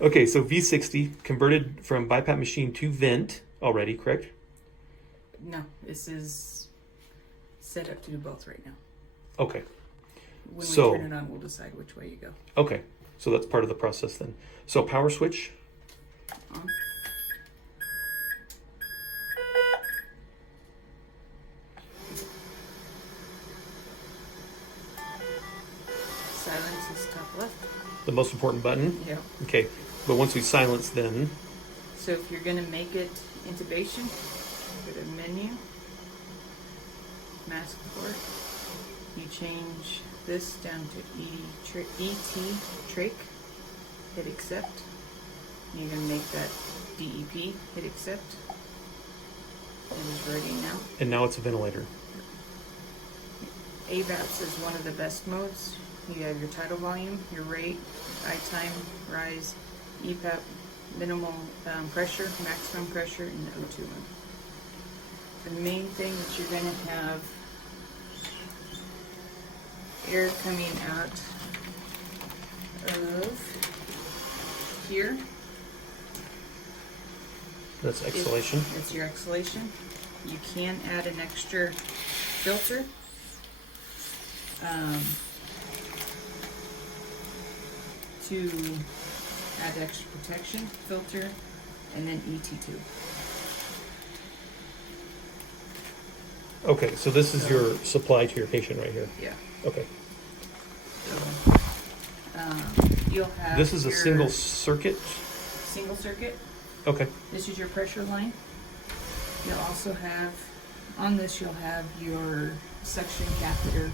Okay, so V60 converted from BiPAP machine to vent already, correct? No, this is set up to do both right now. Okay. When So- we turn it on, we'll decide which way you go. Okay, so that's part of the process then. So power switch. On. Silence is top left. The most important button. Yeah. Okay, but once we silence, then So if you're gonna make it intubation, go to menu, mask port. You change this down to ET trach. Hit accept. You're gonna make that DEP. Hit accept. It is ready now. and now it's a ventilator. AVAPS is one of the best modes. You have your tidal volume, your rate, eye time, rise, EPAP, minimal pressure, maximum pressure, and the O2 one. The main thing that you're going to have air coming out of here. That's exhalation. It's your exhalation. You can add an extra filter. To add extra protection, filter, and then ET2. Okay, so this is your supply to your patient right here. Yeah. Okay. So you'll have This is a your single circuit. single circuit. Okay. This is your pressure line. You'll also have on this you'll have your suction catheter,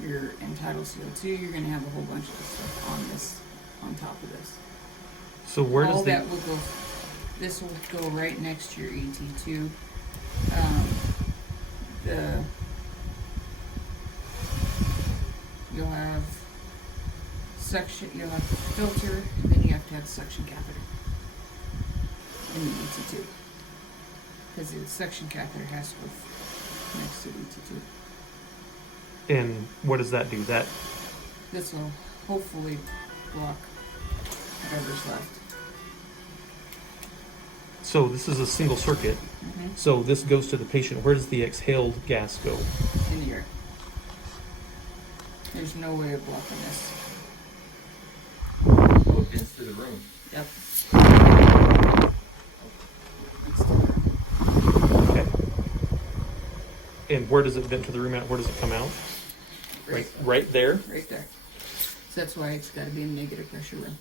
your end-tidal CO2. You're going to have a whole bunch of stuff on this, on top of this. So where All does that will go. This will go right next to your ET2. You'll have suction. You'll have the filter, and then you have to have the suction catheter in the ET2 because the suction catheter has to go next to the ET2. and what does that do? That This will hopefully block whatever's left. so this is a single circuit. So this goes to the patient. Where does the exhaled gas go? In the air. There's no way of blocking this. Go into the room. Yep. Okay. And where does it vent to the room out? Where does it come out? Right there. Right there. So that's why it's got to be a negative pressure room.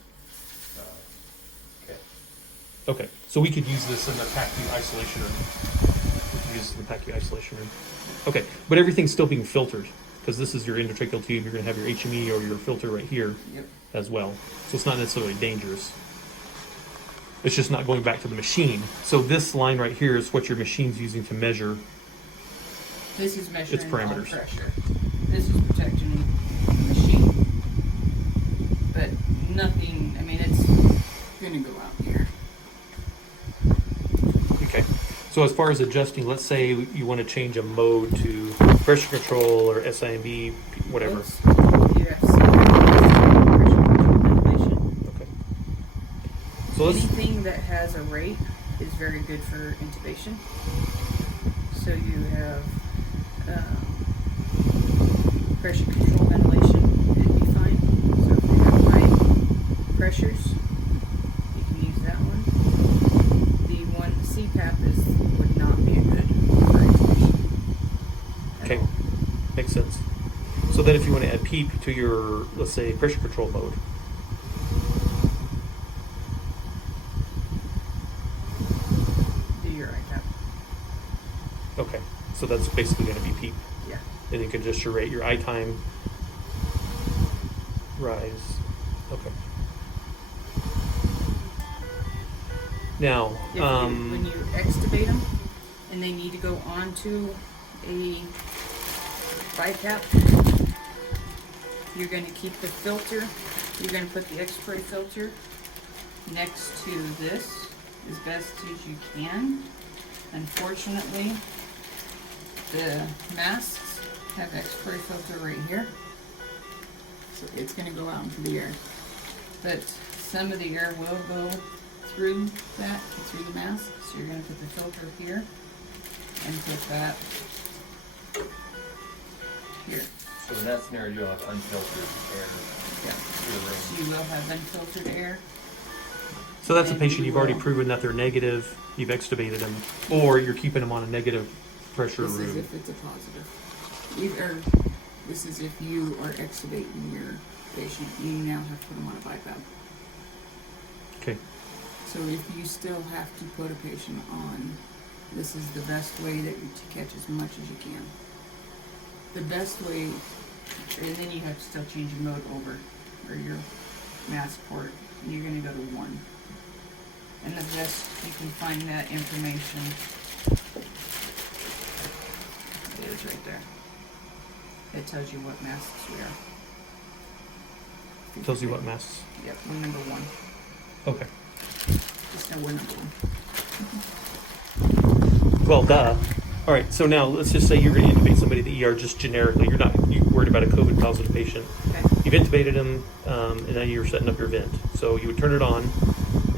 Okay. Okay. So we could use this in the PACU isolation room. We could use this in the PACU isolation room. Okay, but everything's still being filtered because this is your endotracheal tube. You're going to have your HME or your filter right here Yep. as well. So it's not necessarily dangerous. It's just not going back to the machine. So this line right here is what your machine's using to measure. This is measuring Its parameters. blood pressure. This is protecting the machine. But nothing, I mean, it's going to go out here. Okay. So as far as adjusting, let's say you want to change a mode to pressure control or SIMB, whatever. Oops. You have pressure control ventilation. Okay. So let's. Anything that has a rate is very good for intubation. So you have pressure control ventilation, it'd be fine. So if you have high pressures, you can use that one. The one CPAP would not be a good for intubation. at Okay. all. Makes sense. So then if you want to add PEEP to your, let's say, pressure control mode. Do your ICAP. Okay. So that's basically going to be PEEP. Yeah. And you can just rate your eye time, rise. Okay. Now, If when you extubate them and they need to go onto a BiPAP, you're going to keep the filter, you're going to put the X-spray filter next to this as best as you can. Unfortunately, the masks have X-spray filter right here. it's gonna go out into the air. But some of the air will go through the mask. So you're gonna put the filter here and put that here. So in that scenario, you'll have unfiltered air Yeah. through the room. So you will have unfiltered air. So that's a And patient you you've already will- proven that they're negative, you've extubated them, or you're keeping them on a negative pressure This is room. if it's a positive. Either, this is if you are extubating your patient, you now have to put them on a BiPAP. Okay, So if you still have to put a patient on, this is the best way that you to catch as much as you can. The best way, and then you have to still change your mode over, or your mask port, and you're gonna go to 1. And the best you can find that information is right there. It tells you what masks we are. tells you what masks. Yep, we're number 1. Okay. Just know we're number 1. Well, duh. All right, so now let's just say you're going to intubate somebody at the ER just generically. You're not worried about a COVID positive patient. Okay. You've intubated them, and now you're setting up your vent. So you would turn it on,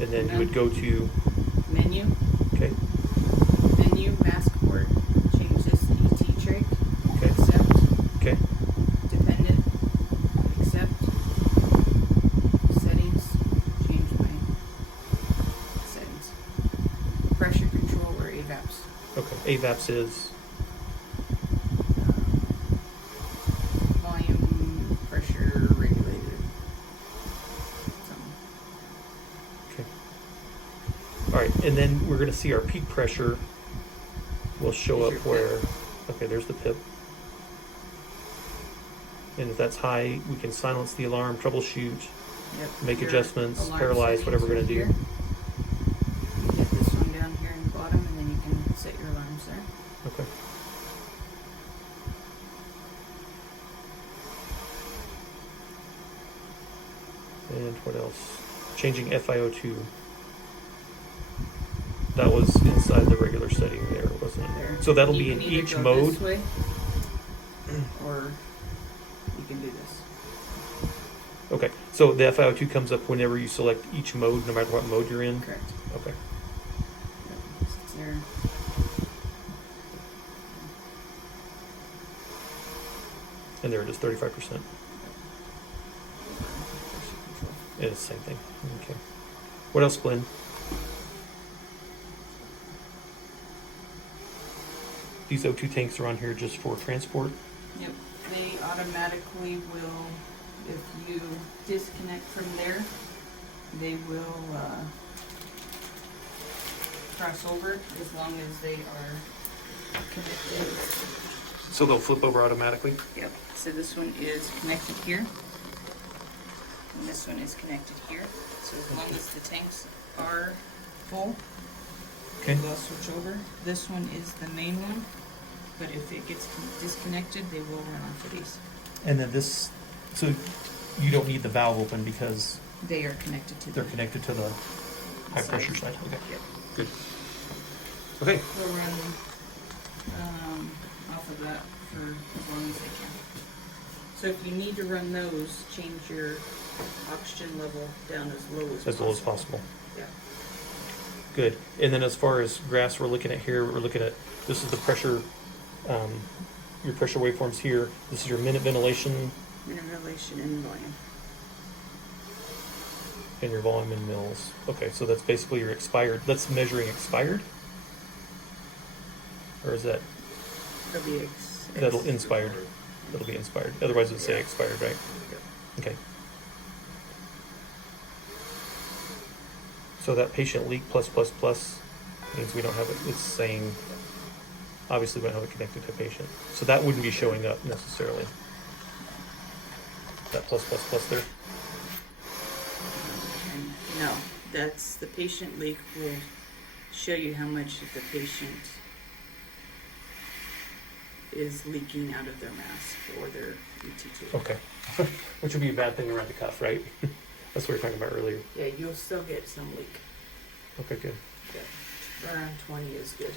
and then you would go to, Menu. okay, Menu, mask port, change this to ET trig, Okay. accept, okay, dependent, accept, settings, change my settings. Pressure control or AVAPs. okay. AVAPS is, Volume, pressure regulated. okay. All right, and then we're going to see our peak pressure will show up Here's your where, okay, there's the PIP. And if that's high, we can silence the alarm, troubleshoot, Yep. make Your adjustments, alarm paralyze, whatever we're going to settings do. are here. You get this one down here in the bottom, and then you can set your alarms there. Okay. And what else? Changing FiO2. That was inside the regular setting there, wasn't it? There. So that'll You be in can either each go mode. this way, or you can do this. Okay. So the FiO2 comes up whenever you select each mode, no matter what mode you're in. Correct. Okay. Yep. It's there. And there it is, 35%. Pressure control. Yeah, it's the same thing. Okay. What else, Glenn? These O2 tanks are on here just for transport. Yep. They automatically will, if you disconnect from there, they will cross over as long as they are connected. So they'll flip over automatically? Yep. So this one is connected here. And this one is connected here. So as long as the tanks are full, Okay. they will switch over. This one is the main one, but if it gets disconnected, they will run off of these. And then this, so you don't need the valve open because They are connected to they're the connected to the high pressure side. Okay, Yep. good. Okay, They'll run off of that for as long as they can. So if you need to run those, change your oxygen level down as low as low as possible. Yeah. Good. And then as far as graphs we're looking at here, we're looking at, this is the pressure, your pressure waveforms here. This is your minute ventilation Ventilation and volume. and your volume in mils. Okay, so that's basically your expired. That's measuring expired? Or is that, That'll be that'll inspired? That'll be inspired. Otherwise it would say expired, right? Okay. So that patient leak plus means we don't have it, it's saying, obviously we don't have it connected to patient. So that wouldn't be showing up necessarily. That plus there. No, that's the patient leak will show you how much the patient is leaking out of their mask or their ET2. Okay. Which would be a bad thing around the cuff, right? That's what we were talking about earlier. Yeah, you'll still get some leak. Okay, good. Yeah. Around 20 is good.